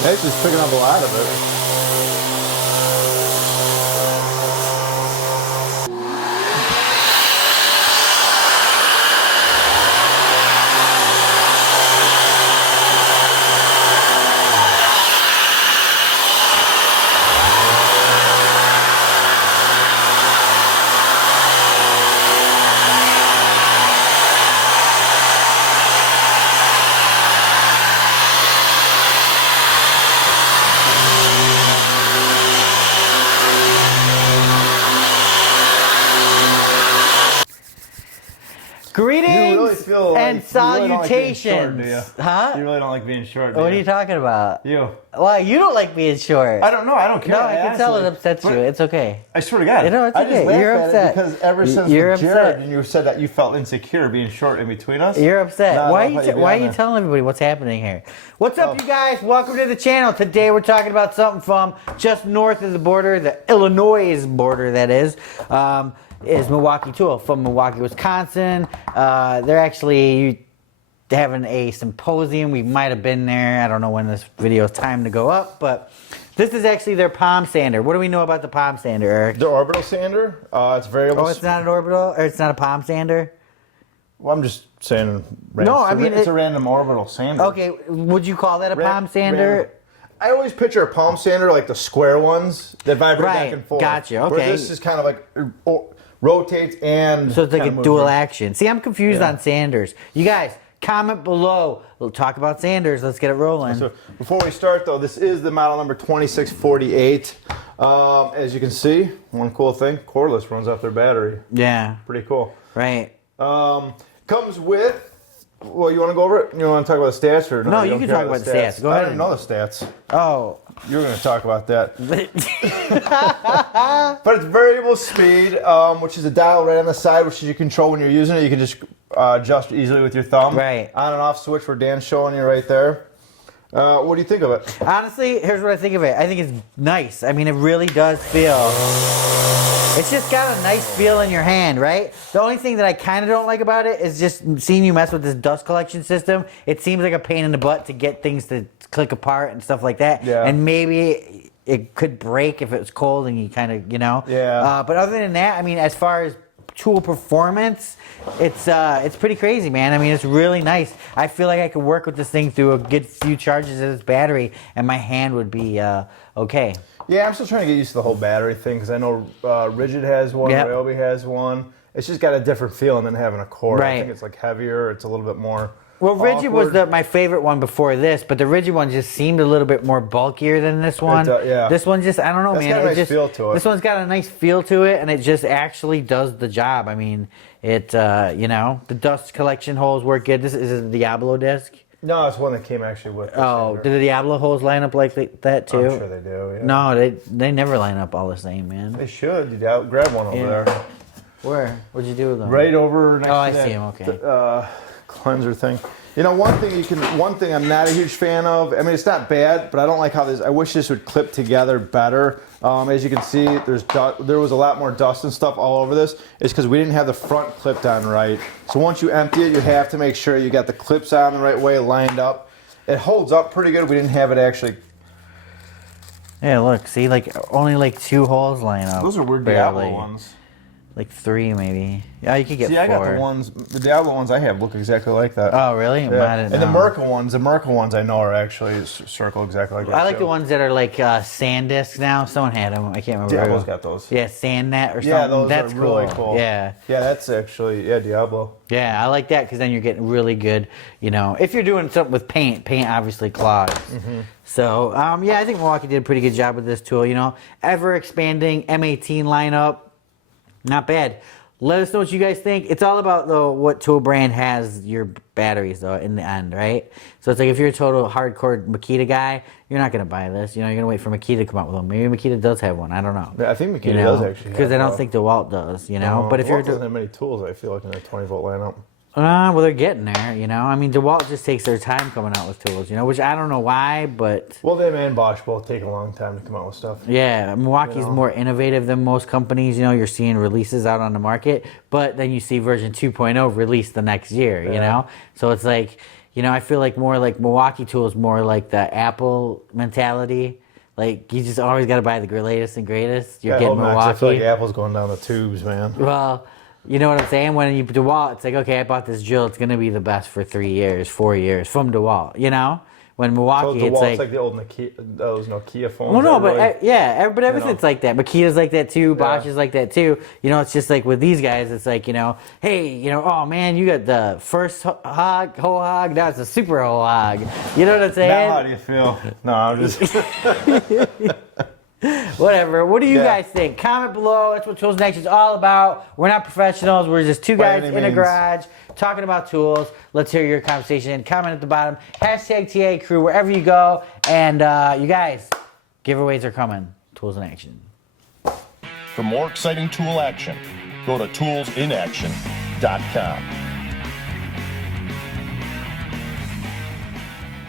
It's just picking up a lot of it. Greetings and salutations. Huh? You really don't like being short, do What are you talking about? You. Why, you don't like being short. I don't know. I don't care. No, I can tell it upsets you. It's okay. I swear to God. You know, it's I just okay. laugh You're at upset. it because ever since You're with Jared upset. and you said that you felt insecure being short in between us. You're upset. No, Why are you telling everybody what's happening here? What's up, you guys? Welcome to the channel. Today we're talking about something from just north of the border, the Illinois border, that is Milwaukee Tool from Milwaukee, Wisconsin. They're actually having a symposium. We might have been there. I don't know when this video is timed to go up, but this is actually their palm sander. What do we know about the palm sander, Eric? The orbital sander. It's variable. Oh, it's not an orbital, or it's not a palm sander? Well, I'm just saying. No, I mean it's a random orbital sander. Okay, would you call that a palm sander? I always picture a palm sander like the square ones that vibrate Right, back and forth. gotcha, okay. Where this is kind of like rotates and so it's like a moves dual around. action. See, I'm confused on sanders. You guys, comment below. We'll talk about sanders. Let's get it rolling. So before we start, though, this is the model number 2648. As you can see, one cool thing, Cordless runs off their battery. Yeah. Pretty cool. Right. Comes with, well, you want to go over it? You want to talk about the stats? Or No, you can talk about the stats. Go ahead. I don't even know the stats. Oh. You're going to talk about that. But it's variable speed, which is a dial right on the side, which you control when you're using it. You can just adjust easily with your thumb. Right. On and off switch where Dan's showing you right there. What do you think of it? Honestly, here's what I think of it. I think it's nice. I mean, it really does feel... It's just got a nice feel in your hand, right? The only thing that I kind of don't like about it is just seeing you mess with this dust collection system. It seems like a pain in the butt to get things to click apart and stuff like that. Yeah. And maybe it could break if it was cold and you kind of, you know. Yeah. But other than that, I mean, as far as tool performance, it's pretty crazy, man. I mean, it's really nice. I feel like I could work with this thing through a good few charges of this battery, and my hand would be okay. Yeah, I'm still trying to get used to the whole battery thing because I know Rigid has one, Yep. Ryobi has one. It's just got a different feeling than having a cord. Right. I think it's like heavier. It's a little bit more. Well, Rigid was awkward. my favorite one before this, but the Rigid one just seemed a little bit more bulkier than this one. Yeah. This one just, I don't know, It's man. got a nice just, feel to it. This one's got a nice feel to it, and it just actually does the job. I mean, it, you know, the dust collection holes work good. This is a Diablo disc. No, it's one that came actually with. Oh, did the Diablo holes line up like that too? I'm sure they do. Yeah. No, they never line up all the same, man. They should. You grab one over there. Where? What'd you do with them? Right over next to I that, see 'em, okay. Cleanser thing. You know, one thing I'm not a huge fan of. I mean, it's not bad, but I don't like how this. I wish this would clip together better. As you can see, there was a lot more dust and stuff all over this. It's because we didn't have the front clipped on right. So once you empty it, you have to make sure you got the clips on the right way, lined up. It holds up pretty good. We didn't have it actually. Yeah, look, see, like only like 2 holes line up. Those are weird barely. Diablo ones. Like 3 maybe. Yeah, you could get 4. See, I got the Diablo ones I have look exactly like that. Oh, really? Yeah. I didn't And know. the Merkle ones I know are actually circle exactly like that. I like too. the ones that are like sand discs now. Someone had them. I can't remember. Diablo's got those. Yeah, sand net or something. Yeah, those that's are really cool. Yeah. Yeah, that's actually, Diablo. Yeah, I like that because then you're getting really good, you know, if you're doing something with paint obviously clogs. Mm-hmm. So, yeah, I think Milwaukee did a pretty good job with this tool, you know. Ever expanding M18 lineup, not bad. Let us know what you guys think. It's all about, though, what tool brand has your batteries, though, in the end, right? So it's like if you're a total hardcore Makita guy, you're not going to buy this. You know, you're going to wait for Makita to come out with one. Maybe Makita does have one. I don't know. Yeah, I think Makita know? does actually. Because I don't think DeWalt does, you know. No, but if DeWalt you're doesn't have many tools, I feel like, in a 20-volt lineup. Well, they're getting there, you know. I mean, DeWalt just takes their time coming out with tools, you know, which I don't know why, but Well, them and Bosch both take a long time to come out with stuff. yeah, Milwaukee's You know? more innovative than most companies. You know, you're seeing releases out on the market, but then you see version 2.0 released the next year, you know? So it's like, you know, I feel like more like Milwaukee tools, more like the Apple mentality. Like, you just always got to buy the latest and greatest. You're getting Max, Milwaukee. I feel like Apple's going down the tubes, man. Well, you know what I'm saying? When you DeWalt, it's like, okay, I bought this drill. It's going to be the best for 3 years, 4 years from DeWalt, you know? When Milwaukee, So it's DeWalt's like the old those Nokia phones. well, no, that but really- yeah, but everything's know. like that. Makita's like that too. Bosch Yeah. is like that too. You know, it's just like with these guys, it's like, you know, hey, you know, oh man, you got the first whole hog, now it's a super whole hog. You know what I'm saying? Now how do you feel? No, I'm just... Whatever. What do you Yeah. guys think? Comment below. That's what Tools in Action is all about. We're not professionals. We're just two By guys any in a means. garage talking about tools. Let's hear your conversation. Comment at the bottom. Hashtag TA Crew wherever you go. And you guys, giveaways are coming. Tools in Action. For more exciting tool action, go to toolsinaction.com.